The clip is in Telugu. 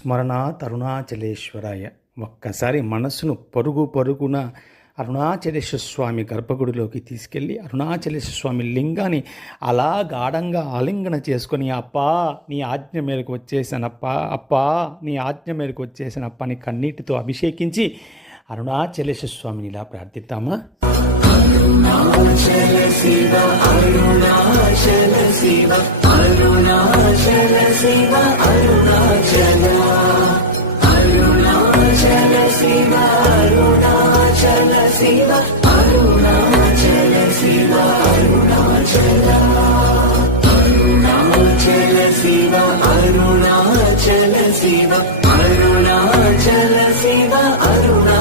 స్మరణాత్ అరుణాచలేశ్వరాయ. ఒక్కసారి మనస్సును పరుగున అరుణాచలేశ్వర స్వామి గర్భగుడిలోకి తీసుకెళ్ళి అరుణాచలేశ్వర స్వామి లింగాన్ని అలా గాఢంగా ఆలింగన చేసుకొని, అప్పా నీ ఆజ్ఞ మేరకు వచ్చేసానప్పా, అప్పా నీ ఆజ్ఞ మేరకు వచ్చేసానప్ప అని కన్నీటితో అభిషేకించి అరుణాచలేశ్వర స్వామిని ఇలా ప్రార్థిద్దామా? అరుణాచల శివ అరుణాచల శివ అరుణాచల శివ అరుణాచల అరుణాచల శివ అరుణాచల శివ అరుణాచల శివ అరుణాచల అరుణాచల శివ అరుణాచల శివ అరుణాచల శివ అరుణాచల